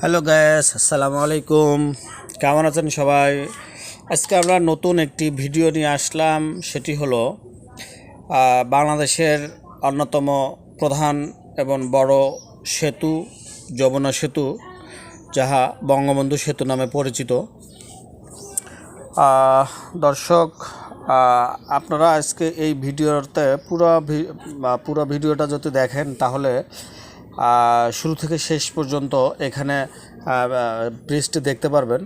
Hello gas, আসসালামু আলাইকুম। কেমন আছেন সবাই? আজকে আমরা নতুন একটি ভিডিও নিয়ে আসলাম। সেটি হলো বাংলাদেশের অন্যতম প্রধান এবং বড় সেতু, যমুনা সেতু, যাহা বঙ্গবন্ধু সেতু নামে পরিচিত। দর্শক, আপনারা আজকে এই ভিডিওতে পুরো ভিডিওটা যদি দেখেন তাহলে শুরু থেকে শেষ পর্যন্ত এখানে ব্রিজটি দেখতে পারবেন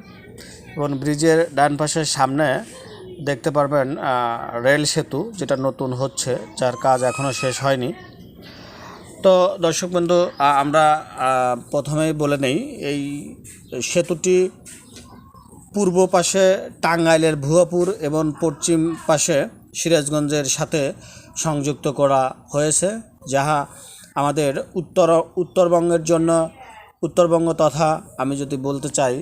এবং ব্রিজের ডান পাশের সামনে দেখতে পারবেন রেল সেতু, যেটা নতুন হচ্ছে, যার কাজ এখনও শেষ হয়নি। তো দর্শক বন্ধু, আমরা প্রথমেই বলে নেই, এই সেতুটি পূর্ব পাশে টাঙ্গাইলের ভুয়াপুর এবং পশ্চিম পাশে সিরাজগঞ্জের সাথে সংযুক্ত করা হয়েছে, যাহা আমাদের উত্তরবঙ্গের জন্য, উত্তরবঙ্গ তথা আমি যদি বলতে চাই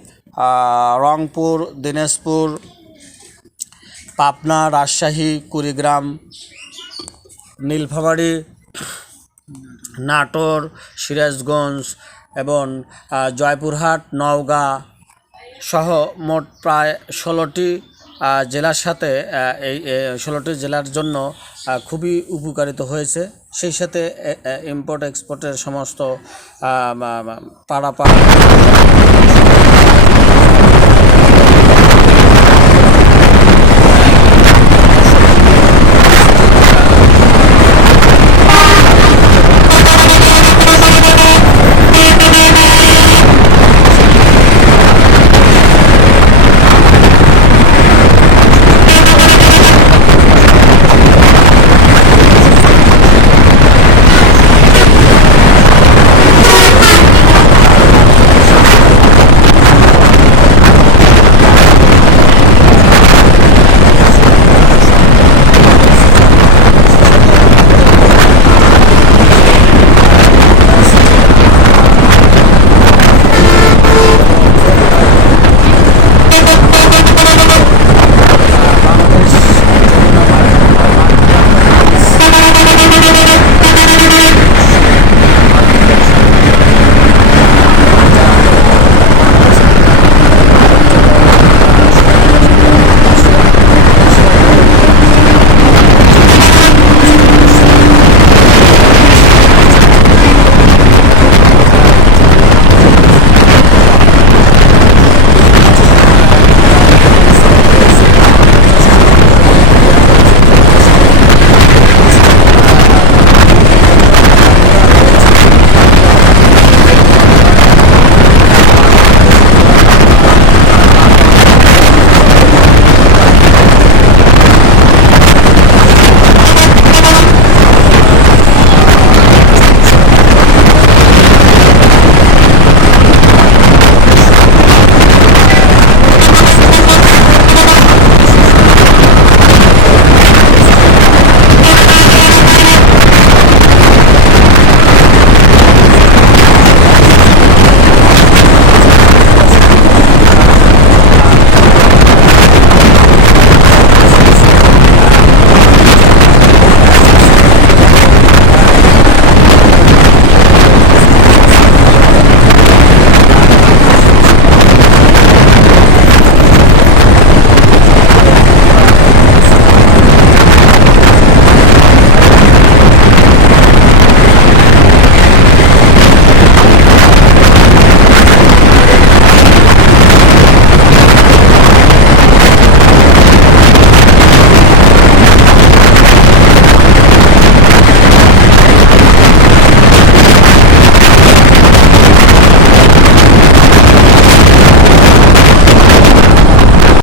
রংপুর, দিনাজপুর, পাবনা, রাজশাহী, কুড়িগ্রাম, নীলফামারী, নাটোর, সিরাজগঞ্জ এবং জয়পুরহাট, নওগাঁ সহ মোট প্রায় 16টি জেলার সাথে এই 16টি জেলার জন্য খুবই উপকারিত হয়েছে। সেই সাথে ইম্পোর্ট এক্সপোর্টের সমস্ত পাড়া